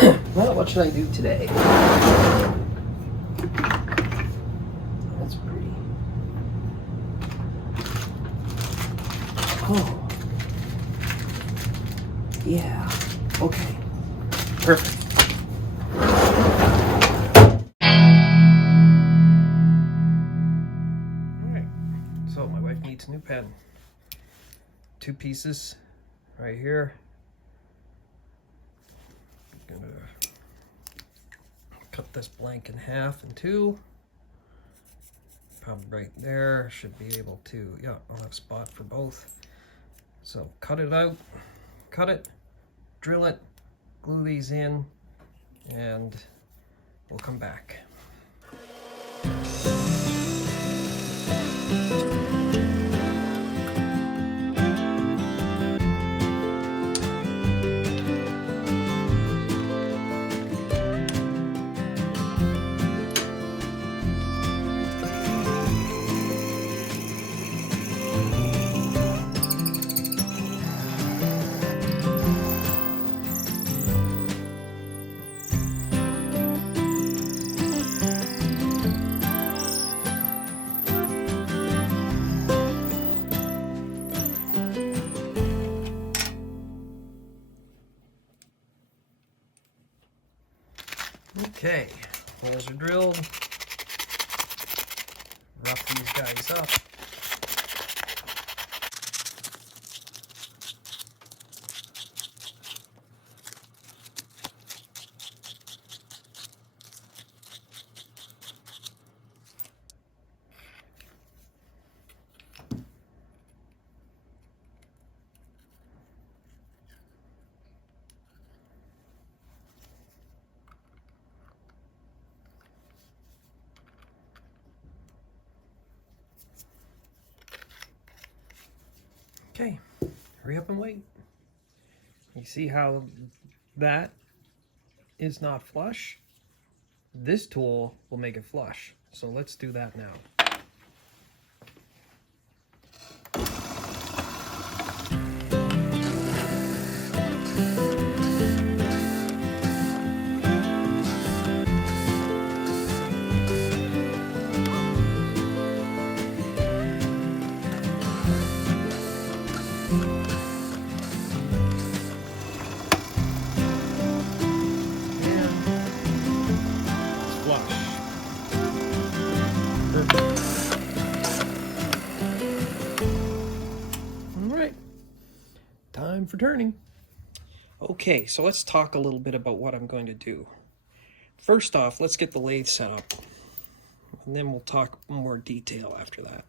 Well, what should I do today? That's pretty. Oh. Yeah. Okay. Perfect. Alright. So my wife needs a new pen. 2 pieces right here. I'm gonna cut this blank in half in 2. Probably right there. Should be able to, yeah, I'll have a spot for both. So cut it out, cut it, drill it, glue these in, and we'll come back. Okay, holes are drilled. Rough these guys up. Okay, hurry up and wait. You see how that is not flush? This tool will make it flush. So let's do that now. Time for turning. Okay, so let's talk a little bit about what I'm going to do. First off, let's get the lathe set up, and then we'll talk more detail after that.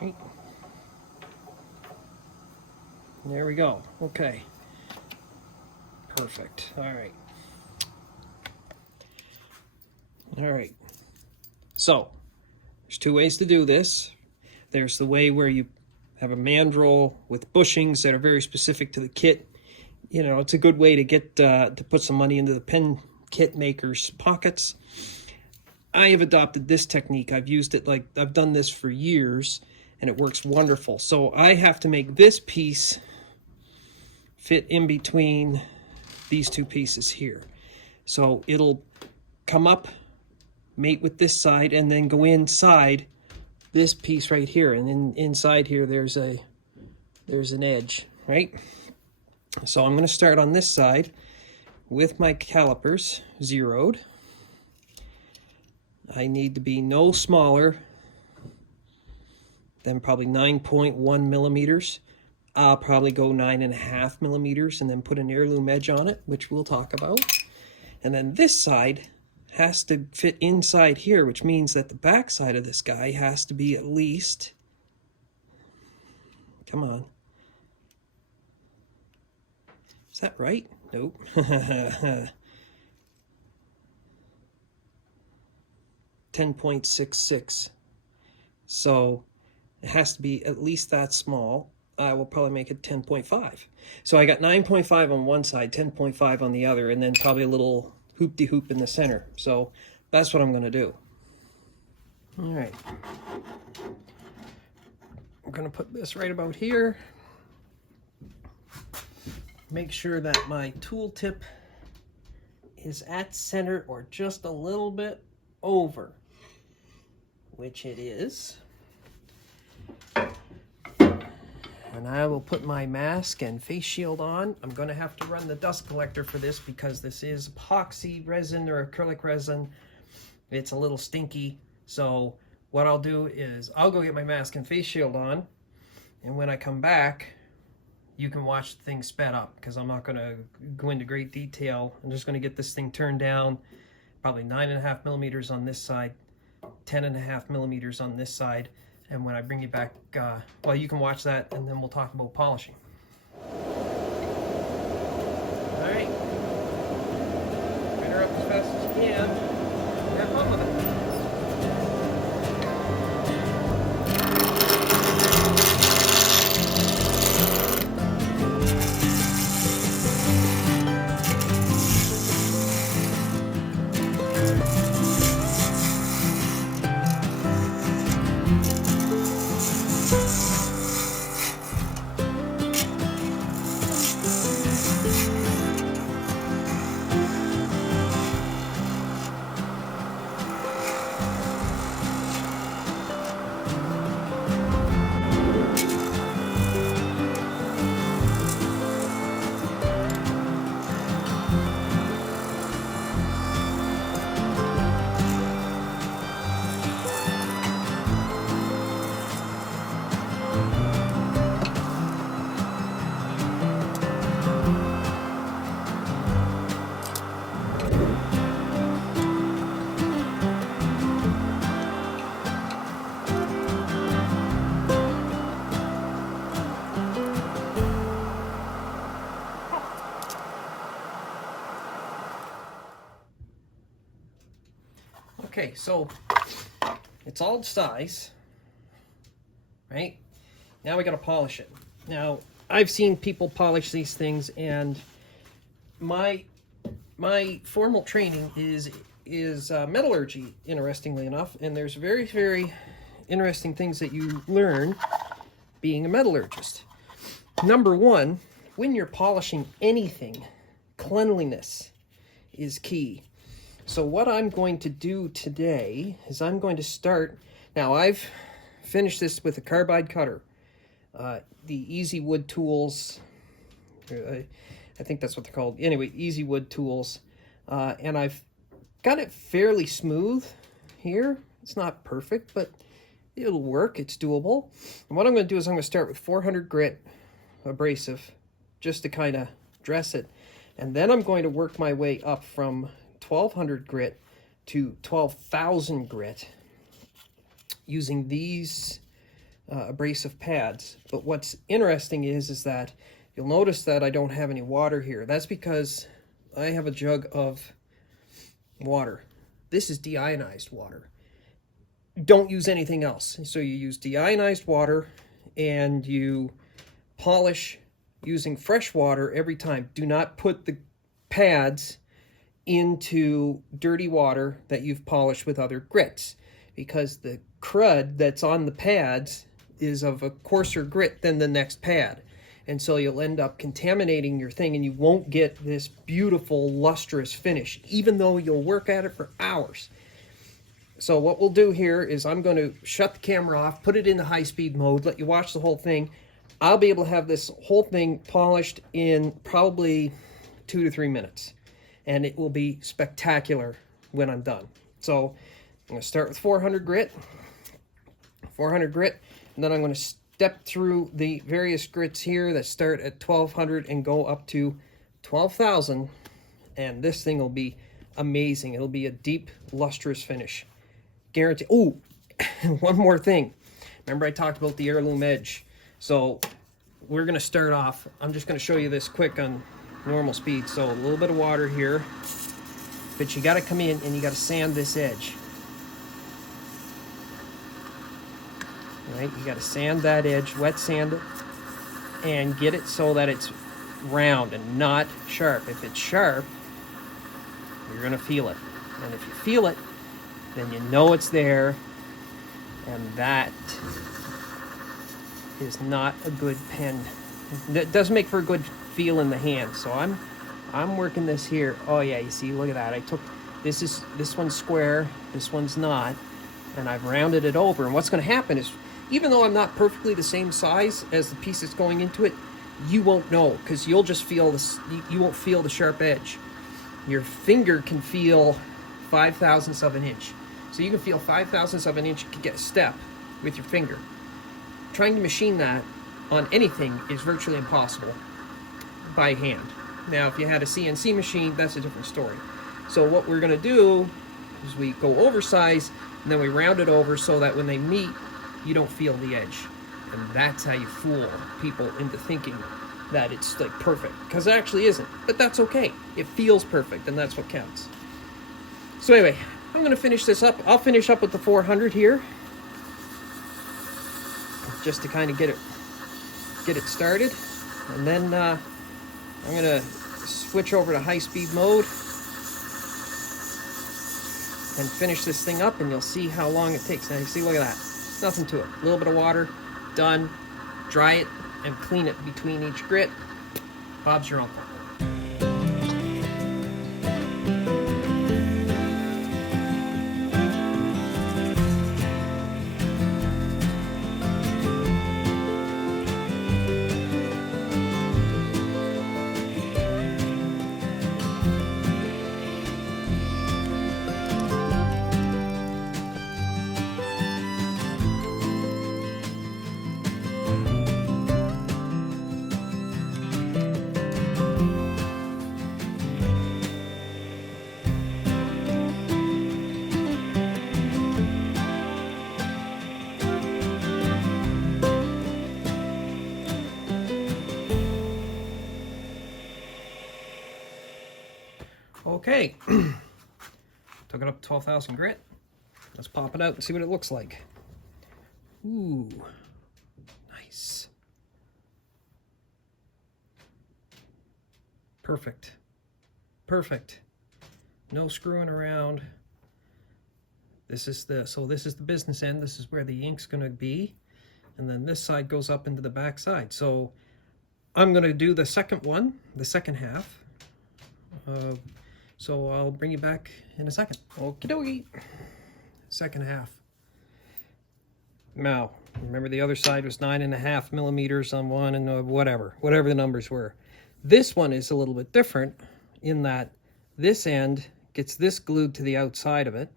Right. There we go. Okay. Perfect. All right. All right. So, there's 2 ways to do this. There's the way where you have a mandrel with bushings that are very specific to the kit. You know, it's a good way to get to put some money into the pen kit maker's pockets. I have adopted this technique. I've used it, like, I've done this for years, and it works wonderful. So I have to make this piece fit in between these 2 pieces here. So it'll come up, mate with this side, and then go inside this piece right here, and then inside here there's an edge, right? So I'm going to start on this side with my calipers zeroed. I need to be no smaller than probably 9.1 millimeters. I'll probably go 9.5 millimeters and then put an heirloom edge on it, which we'll talk about. And then this side has to fit inside here, which means that the back side of this guy has to be at least, come on, is that right? Nope. 10.66. So it has to be at least that small. I will probably make it 10.5. So I got 9.5 on one side, 10.5 on the other, and then probably a little hoop-de-hoop in the center. So that's what I'm going to do. All right. I'm going to put this right about here. make sure that my tool tip is at center or just a little bit over, which it is. And I will put my mask and face shield on. I'm going to have to run the dust collector for this because this is epoxy resin or acrylic resin. It's a little stinky. So what I'll do is I'll go get my mask and face shield on. And when I come back, you can watch the thing sped up because I'm not going to go into great detail. I'm just going to get this thing turned down, probably 9.5 millimeters on this side, 10.5 millimeters on this side. And when I bring you back, well, you can watch that, and then we'll talk about polishing. All right. Bring her up as fast as you can. Have fun with it. Okay, so it's all size, right? Now we got to polish it. Now, I've seen people polish these things, and my formal training is metallurgy, interestingly enough, and there's very, very interesting things that you learn being a metallurgist. Number one, when you're polishing anything, cleanliness is key. So what I'm going to do today is I'm going to start. Now I've finished this with a carbide cutter, the Easy Wood tools. I think that's what they're called. Anyway, Easy Wood tools, and I've got it fairly smooth here. It's not perfect, but it'll work. It's doable. And what I'm going to do is I'm going to start with 400 grit abrasive, just to kind of dress it, and then I'm going to work my way up from 1200 grit to 12,000 grit using these abrasive pads. But what's interesting is that you'll notice that I don't have any water here. That's because I have a jug of water. This is deionized water. Don't use anything else. So you use deionized water and you polish using fresh water every time. Do not put the pads into dirty water that you've polished with other grits, because the crud that's on the pads is of a coarser grit than the next pad, and so you'll end up contaminating your thing and you won't get this beautiful lustrous finish, even though you'll work at it for hours. So what we'll do here is I'm going to shut the camera off, put it into high-speed mode, let you watch the whole thing. I'll be able to have this whole thing polished in probably 2 to 3 minutes. And it will be spectacular when I'm done. So I'm going to start with 400 grit, and then I'm going to step through the various grits here that start at 1200 and go up to 12,000, and this thing will be amazing. It'll be a deep, lustrous finish. Guarantee. Oh, one more thing. Remember I talked about the heirloom edge. So we're going to start off. I'm just going to show you this quick on normal speed. So a little bit of water here, but you got to come in and you got to sand this edge. Right? You got to sand that edge, wet sand it, and get it so that it's round and not sharp. If it's sharp, you're going to feel it. And if you feel it, then you know it's there, and that is not a good pen. It doesn't make for a good feel in the hand. So I'm working this here. Oh yeah, you see, look at that. I took, this one's square, this one's not, and I've rounded it over. And what's going to happen is, even though I'm not perfectly the same size as the piece that's going into it, you won't know, because you'll just feel this, you won't feel the sharp edge. Your finger can feel 5/1000ths of an inch. So you can feel 5/1000ths of an inch to get a step with your finger. Trying to machine that on anything is virtually impossible by hand. Now, if you had a CNC machine, that's a different story. So what we're going to do is we go oversize, and then we round it over so that when they meet, you don't feel the edge. And that's how you fool people into thinking that it's like perfect, because it actually isn't. But that's okay. It feels perfect, and that's what counts. So anyway, I'm going to finish this up. I'll finish up with the 400 here, just to kind of get it started, and then I'm going to switch over to high-speed mode and finish this thing up, and you'll see how long it takes. Now you see, look at that. Nothing to it. A little bit of water, done. Dry it and clean it between each grit. Bob's your uncle. Okay, took it up to 12,000 grit. Let's pop it out and see what it looks like. Ooh, nice. Perfect. Perfect. No screwing around. This is the business end. This is where the ink's going to be. And then this side goes up into the back side. So I'm going to do the second one, the second half. So I'll bring you back in a second. Okie dokie. Second half. Now, remember the other side was 9.5 millimeters on one, and whatever the numbers were. This one is a little bit different in that this end gets this glued to the outside of it.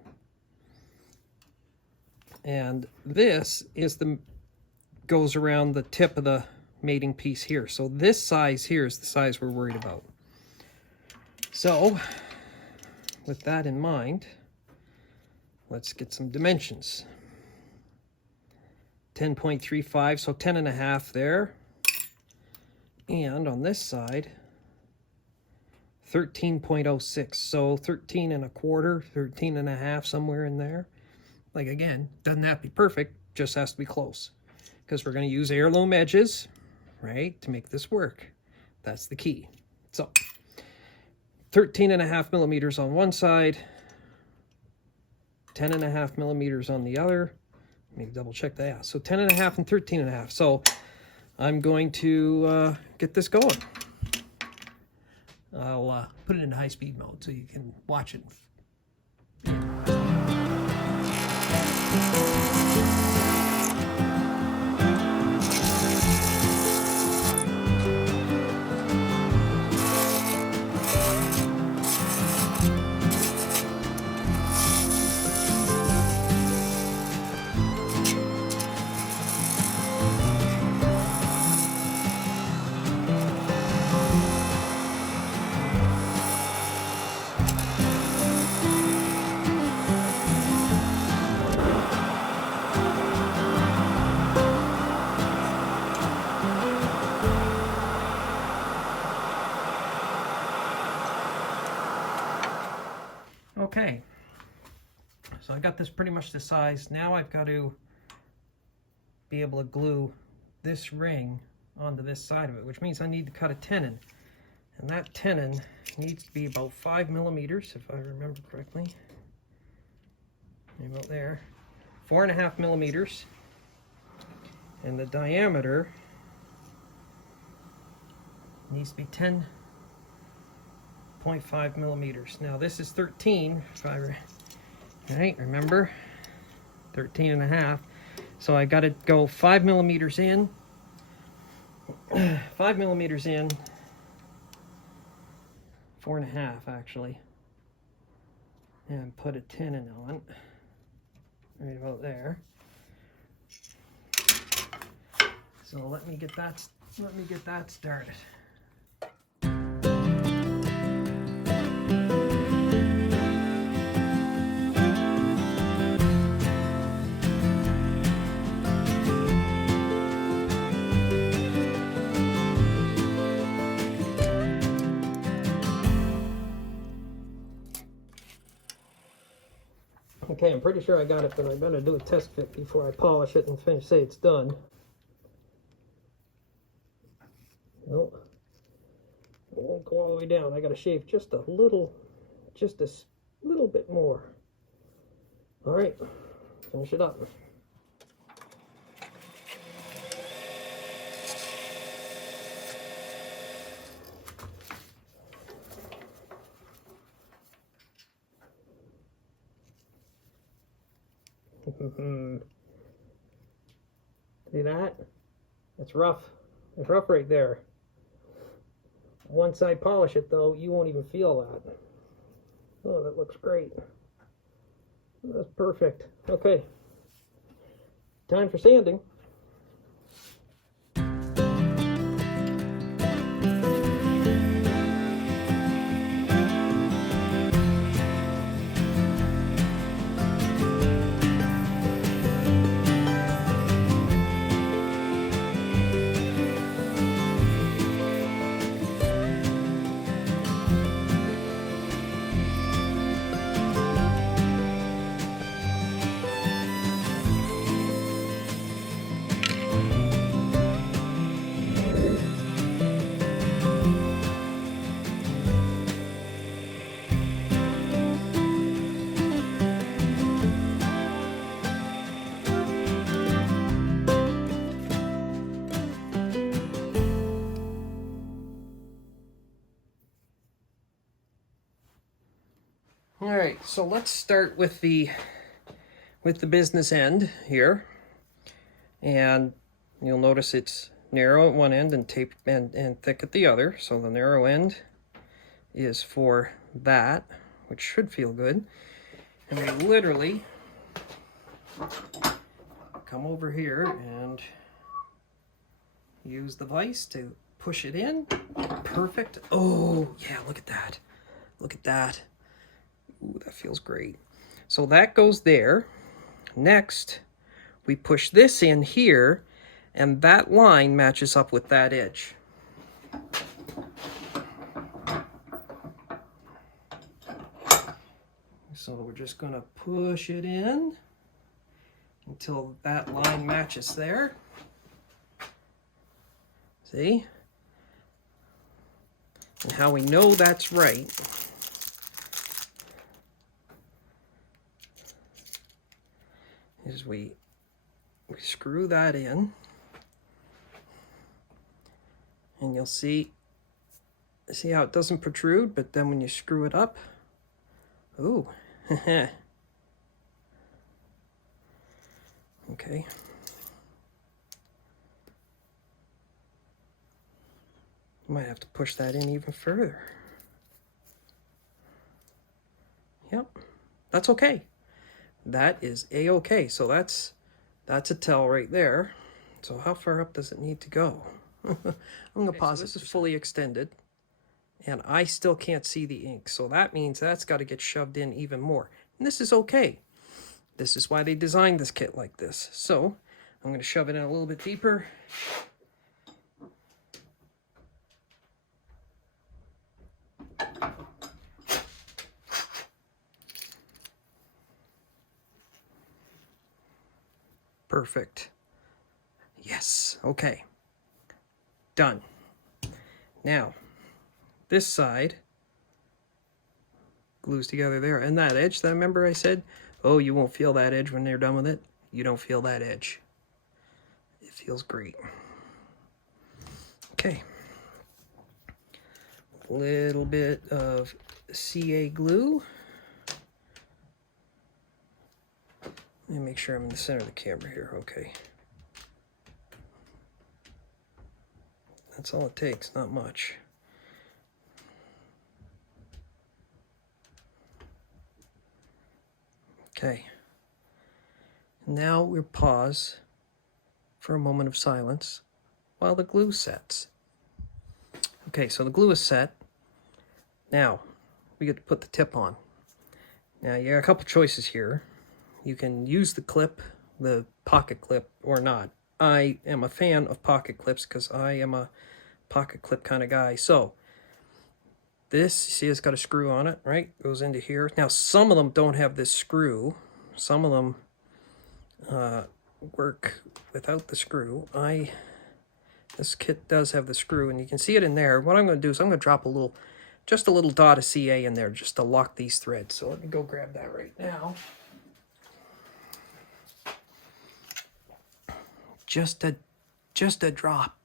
And this is goes around the tip of the mating piece here. So this size here is the size we're worried about. So, with that in mind, let's get some dimensions. 10.35, so 10.5 there. And on this side, 13.06, so 13.25, 13.5, somewhere in there. Like again, doesn't have to be perfect, just has to be close. Because we're going to use heirloom edges, right, to make this work. That's the key. So, 13.5 millimeters on one side, 10.5 millimeters on the other. Let me double check that. Yeah, so 10.5 and 13.5. So I'm going to get this going. I'll put it in high-speed mode so you can watch it. Okay, so I got this pretty much the size. Now I've got to be able to glue this ring onto this side of it, which means I need to cut a tenon. And that tenon needs to be about 5 millimeters, if I remember correctly. About there. 4.5 millimeters. And the diameter needs to be 10.5 millimeters. Now this is 13, right, remember? 13 and a half. So I got to go 5 millimeters in, 5 millimeters in, 4.5 actually, and put a tenon on, right about there. So let me get that started. Okay, I'm pretty sure I got it, but I better do a test fit before I polish it and say it's done. Nope. It won't go all the way down. I gotta shave just a little bit more. All right, finish it up. See that? That's rough. It's rough right there. Once I polish it though, you won't even feel that. Oh, that looks great. That's perfect. Okay. Time for sanding. All right, so let's start with the business end here, and you'll notice it's narrow at one end and tape and thick at the other. So the narrow end is for that, which should feel good. And we literally come over here and use the vise to push it in. Perfect. Oh yeah, look at that. Look at that. Ooh, that feels great. So that goes there. Next, we push this in here, and that line matches up with that edge. So we're just going to push it in until that line matches there. See? And how we know that's right is we screw that in, and you'll see how it doesn't protrude, but then when you screw it up, ooh, okay. You might have to push that in even further. Yep, that's okay. That is a-okay. So that's a tell right there. So how far up does it need to go? I'm gonna pause. So this is fully extended, and I still can't see the ink. So that means that's got to get shoved in even more. And this is okay. This is why they designed this kit like this. So I'm gonna shove it in a little bit deeper. Perfect. Yes, okay. Done. Now, this side glues together there. And that edge, that remember I said, oh, you won't feel that edge when they're done with it. You don't feel that edge. It feels great. Okay. A little bit of CA glue. Let me make sure I'm in the center of the camera here. Okay. That's all it takes, not much. Okay. Now we'll pause for a moment of silence while the glue sets. Okay, so the glue is set. Now, we get to put the tip on. Now, you got a couple choices here. You can use the clip, the pocket clip, or not. I am a fan of pocket clips because I am a pocket clip kind of guy. So, this, you see it's got a screw on it, right? Goes into here. Now, some of them don't have this screw. Some of them work without the screw. This kit does have the screw, and you can see it in there. What I'm going to do is I'm going to drop just a little dot of CA in there just to lock these threads. So let me go grab that right now. Just a drop.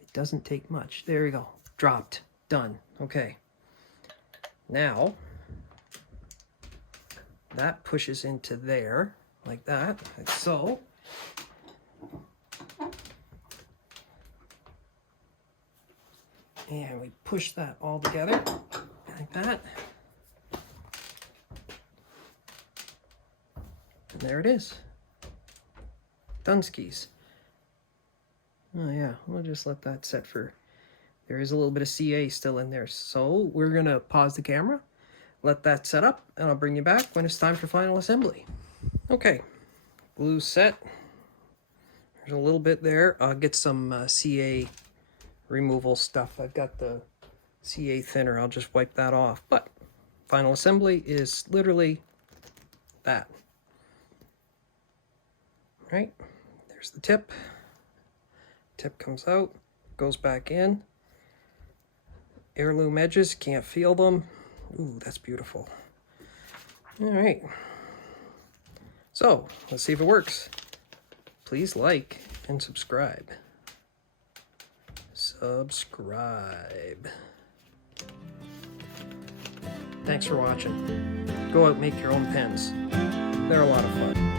It doesn't take much. There we go. Dropped. Done. Okay. Now, that pushes into there, like that, like so. And we push that all together, like that. And there it is. Dunskies. Oh yeah, we'll just let that set for... There is a little bit of CA still in there. So we're going to pause the camera, let that set up, and I'll bring you back when it's time for final assembly. Okay, glue set. There's a little bit there. I'll get some CA removal stuff. I've got the CA thinner. I'll just wipe that off. But final assembly is literally that. Right? There's the tip. Tip comes out, goes back in. Heirloom edges, can't feel them. Ooh, that's beautiful. All right. So, let's see if it works. Please like and subscribe. Subscribe. Thanks for watching. Go out and make your own pens. They're a lot of fun.